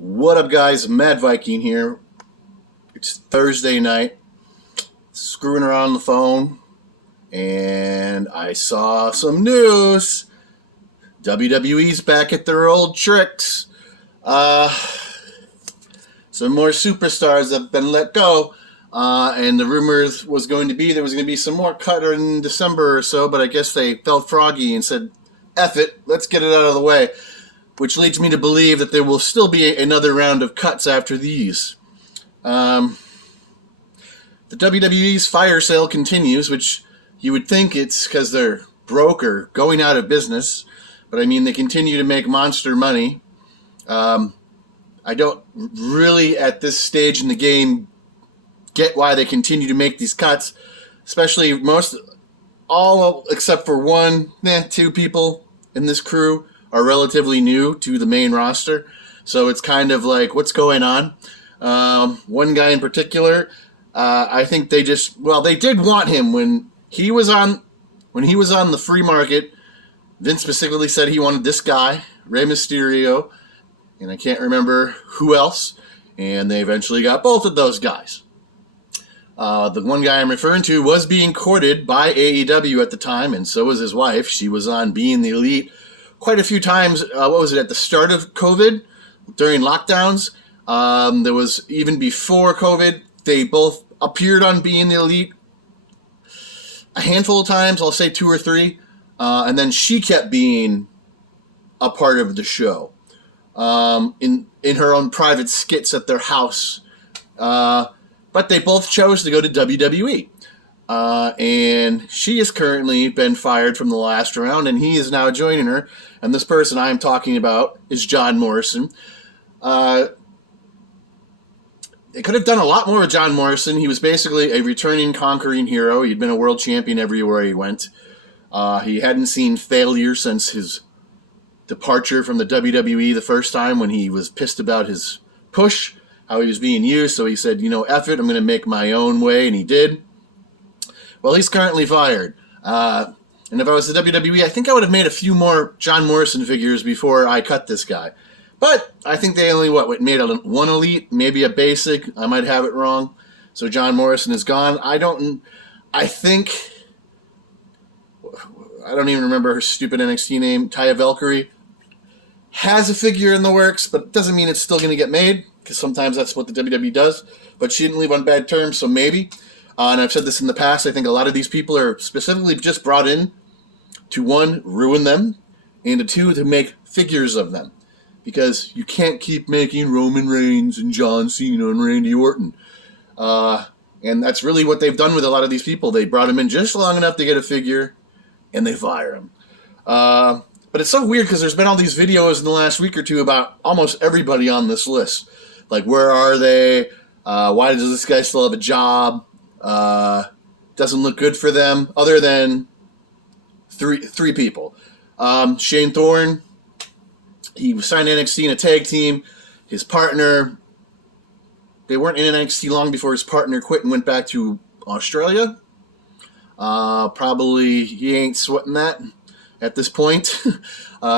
What up, guys? Mad Viking here. It's Thursday night. Screwing around on the phone, and I saw some news. WWE's back at their old tricks. Some more superstars have been let go, and the rumors was going to be there was going to be some more cut in December or so, but I guess they felt froggy and said, F it, let's get it out of the way. Which leads me to believe that there will still be another round of cuts after these. The WWE's fire sale continues, which you would think it's because they're broke or going out of business. But I mean, they continue to make monster money. I don't really, at this stage in the game, get why they continue to make these cuts. Especially all except for two people in this crew are relatively new to the main roster. So it's kind of like, what's going on? One guy in particular, I think they did want him when he was on the free market. Vince specifically said he wanted this guy, Rey Mysterio, and I can't remember who else, and they eventually got both of those guys. The one guy I'm referring to was being courted by AEW at the time, and so was his wife. She was on Being the Elite quite a few times. At the start of COVID, during lockdowns? There was, even before COVID, they both appeared on Being the Elite a handful of times, I'll say 2 or 3, and then she kept being a part of the show in her own private skits at their house. But they both chose to go to WWE. And she has currently been fired from the last round, and he is now joining her. And this person I'm talking about is John Morrison. They could have done a lot more with John Morrison. He was basically a returning conquering hero. He'd been a world champion everywhere he went. He hadn't seen failure since his departure from the WWE the first time, when he was pissed about his push, how he was being used. So he said, F it, I'm going to make my own way, and he did. Well, he's currently fired. And if I was the WWE, I think I would have made a few more John Morrison figures before I cut this guy. But I think they only, made one elite, maybe a basic. I might have it wrong. So John Morrison is gone. I don't even remember her stupid NXT name. Taya Valkyrie has a figure in the works, but it doesn't mean it's still going to get made, because sometimes that's what the WWE does. But she didn't leave on bad terms, so maybe. And I've said this in the past, I think a lot of these people are specifically just brought in to, 1, ruin them, and to 2, to make figures of them. Because you can't keep making Roman Reigns and John Cena and Randy Orton. And that's really what they've done with a lot of these people. They brought them in just long enough to get a figure, and they fire them. But it's so weird, because there's been all these videos in the last week or two about almost everybody on this list. Like, where are they? Why does this guy still have a job? Doesn't look good for them, other than three people. Shane Thorne, he was signed to NXT in a tag team. His partner, they weren't in NXT long before his partner quit and went back to Australia. Probably he ain't sweating that at this point.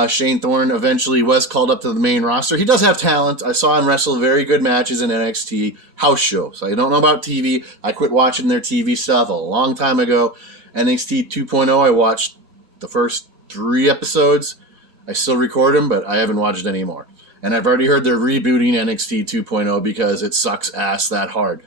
Shane Thorne eventually was called up to the main roster. He does have talent. I saw him wrestle very good matches in NXT house shows. I don't know about TV. I quit watching their TV stuff a long time ago. NXT 2.0, I watched the first 3 episodes. I still record them, but I haven't watched any more. And I've already heard they're rebooting NXT 2.0 because it sucks ass that hard.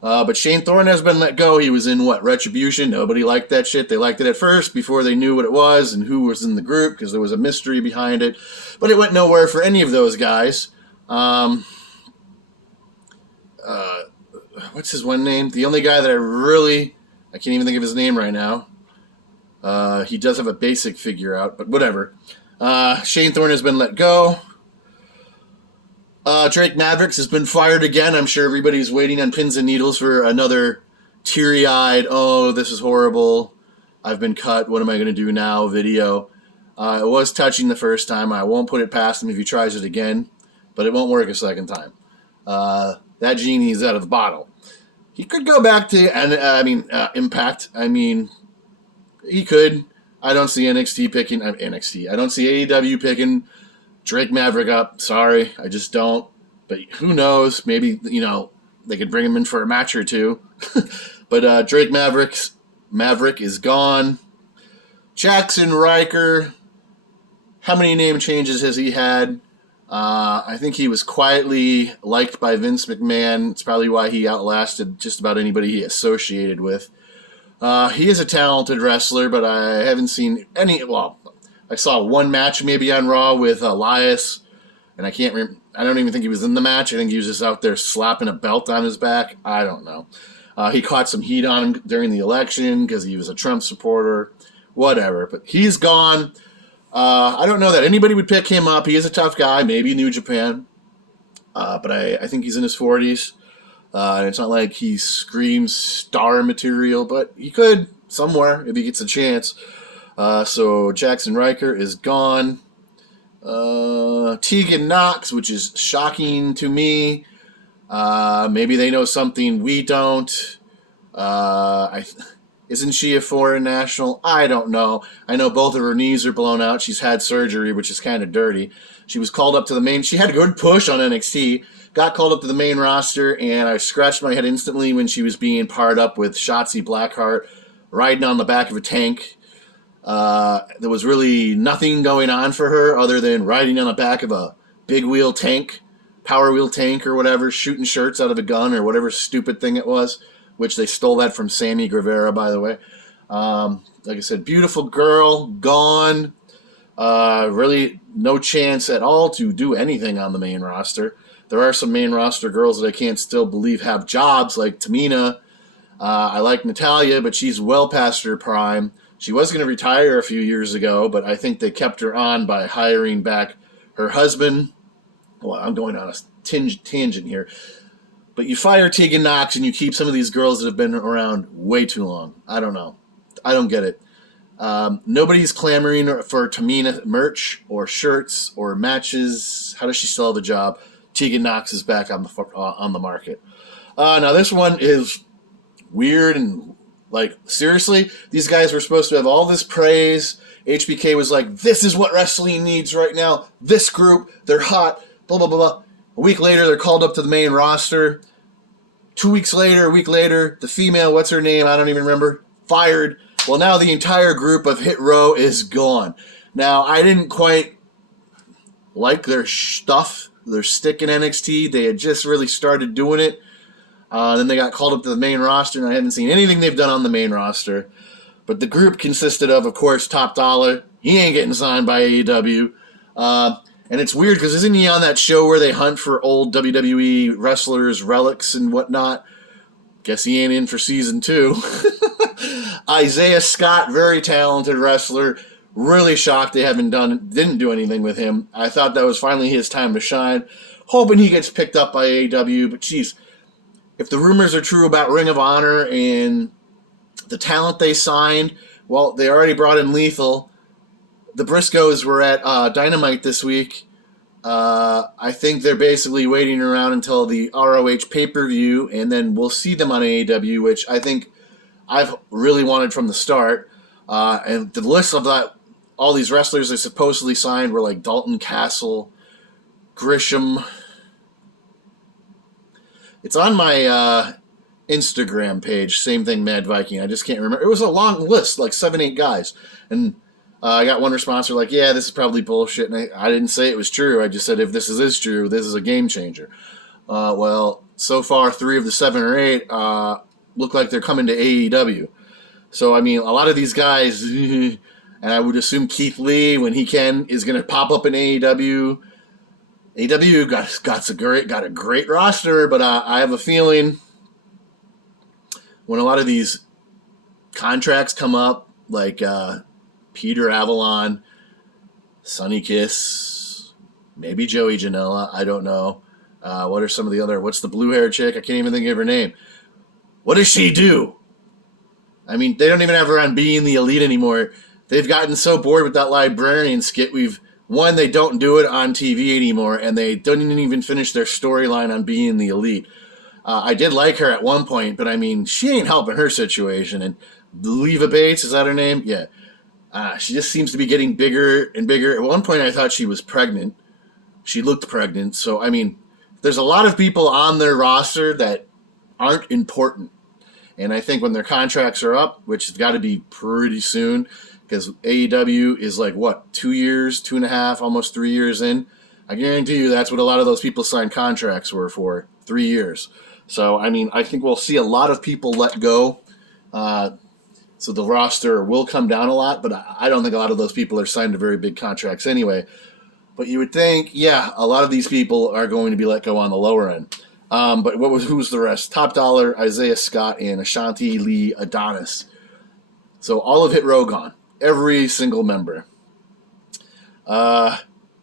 But Shane Thorne has been let go. He was in, Retribution? Nobody liked that shit. They liked it at first before they knew what it was and who was in the group, because there was a mystery behind it. But it went nowhere for any of those guys. What's his one name? The only guy that I can't even think of his name right now. He does have a basic figure out, but whatever. Shane Thorne has been let go. Drake Mavericks has been fired again. I'm sure everybody's waiting on pins and needles for another teary-eyed, oh, this is horrible, I've been cut, what am I going to do now video. It was touching the first time. I won't put it past him if he tries it again, but it won't work a second time. That genie's out of the bottle. He could go back to Impact. He could. I don't see NXT picking I don't see AEW picking Drake Maverick up. Sorry, I just don't. But who knows? Maybe, they could bring him in for a match or two. But Drake Maverick is gone. Jackson Riker, how many name changes has he had? I think he was quietly liked by Vince McMahon. It's probably why he outlasted just about anybody he associated with. He is a talented wrestler, but I haven't seen any. Well, I saw one match maybe on Raw with Elias, and I don't even think he was in the match. I think he was just out there slapping a belt on his back. I don't know. He caught some heat on him during the election because he was a Trump supporter. Whatever, but he's gone. I don't know that anybody would pick him up. He is a tough guy, maybe New Japan, but I think he's in his 40s. And it's not like he screams star material, but he could somewhere if he gets a chance. So Jackson Riker is gone. Tegan Knox, which is shocking to me. Maybe they know something we don't. Isn't she a foreign national? I don't know. I know both of her knees are blown out. She's had surgery, which is kind of dirty. She was called up to the main. She had a good push on NXT. Got called up to the main roster, and I scratched my head instantly when she was being paired up with Shotzi Blackheart riding on the back of a tank. There was really nothing going on for her other than riding on the back of a big wheel tank, power wheel tank or whatever, shooting shirts out of a gun or whatever stupid thing it was, which they stole that from Sammy Guevara, by the way. Like I said, beautiful girl, gone. Really no chance at all to do anything on the main roster. There are some main roster girls that I can't still believe have jobs, like Tamina. I like Natalya, but she's well past her prime. She was going to retire a few years ago, but I think they kept her on by hiring back her husband. Well, I'm going on a tangent here. But you fire Tegan Knox and you keep some of these girls that have been around way too long. I don't know. I don't get it. Nobody's clamoring for Tamina merch or shirts or matches. How does she still have a job? Tegan Knox is back on the market. Now this one is weird and seriously, these guys were supposed to have all this praise. HBK was like, this is what wrestling needs right now. This group, they're hot, blah, blah, blah, blah. A week later, they're called up to the main roster. A week later, the female, what's her name? I don't even remember. Fired. Well, now the entire group of Hit Row is gone. Now, I didn't quite like their stuff, their stick in NXT. They had just really started doing it. Then they got called up to the main roster, and I haven't seen anything they've done on the main roster. But the group consisted of course, Top Dollar. He ain't getting signed by AEW. And it's weird because isn't he on that show where they hunt for old WWE wrestlers, relics, and whatnot? Guess he ain't in for season 2. Isaiah Scott, very talented wrestler. Really shocked they didn't do anything with him. I thought that was finally his time to shine. Hoping he gets picked up by AEW. But geez, if the rumors are true about Ring of Honor and the talent they signed, well, they already brought in Lethal. The Briscoes were at Dynamite this week. I think they're basically waiting around until the ROH pay-per-view, and then we'll see them on AEW, which I think I've really wanted from the start. And the list of all these wrestlers they supposedly signed were like Dalton Castle, Grisham. It's on my Instagram page, same thing, Mad Viking. I just can't remember. It was a long list, like 7-8 guys. And I got one response, like, yeah, this is probably bullshit. And I didn't say it was true. I just said, if this is true, this is a game changer. Well, so far, 3 of the 7 or 8 look like they're coming to AEW. So, I mean, a lot of these guys, and I would assume Keith Lee, when he can, is going to pop up in AEW. AEW got a great roster, but I have a feeling when a lot of these contracts come up, like Peter Avalon, Sonny Kiss, maybe Joey Janela, I don't know. What are some of the other, what's the blue-haired chick? I can't even think of her name. What does she do? I mean, they don't even have her on Being the Elite anymore. They've gotten so bored with that librarian skit. They don't do it on TV anymore, and they don't even finish their storyline on Being the Elite. I did like her at one point, but I mean, she ain't helping her situation. And Leva Bates, is that her name? Yeah. She just seems to be getting bigger and bigger. At one point, I thought she was pregnant. She looked pregnant. So, I mean, there's a lot of people on their roster that aren't important. And I think when their contracts are up, which has got to be pretty soon, because AEW is like, what, 2 years, 2.5, almost 3 years in? I guarantee you that's what a lot of those people signed contracts were for, 3 years. So, I mean, I think we'll see a lot of people let go. So the roster will come down a lot, but I don't think a lot of those people are signed to very big contracts anyway. But you would think, yeah, a lot of these people are going to be let go on the lower end. But who's the rest? Top Dollar, Isaiah Scott, and Ashanti Lee Adonis. So all of Hit Row gone. Every single member. And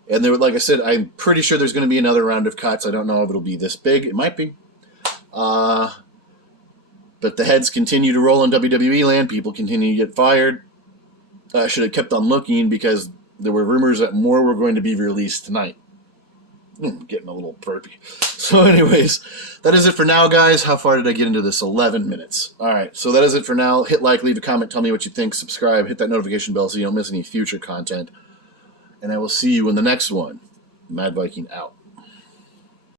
there, like I said, I'm pretty sure there's going to be another round of cuts. I don't know if it'll be this big. It might be. But the heads continue to roll in WWE land. People continue to get fired. I should have kept on looking because there were rumors that more were going to be released tonight. Getting a little burpy. So anyways, that is it for now, guys. How far did I get into this? 11 minutes. All right, so that is it for now. Hit like, leave a comment, tell me what you think, subscribe, hit that notification bell so you don't miss any future content. And I will see you in the next one. Mad Viking out.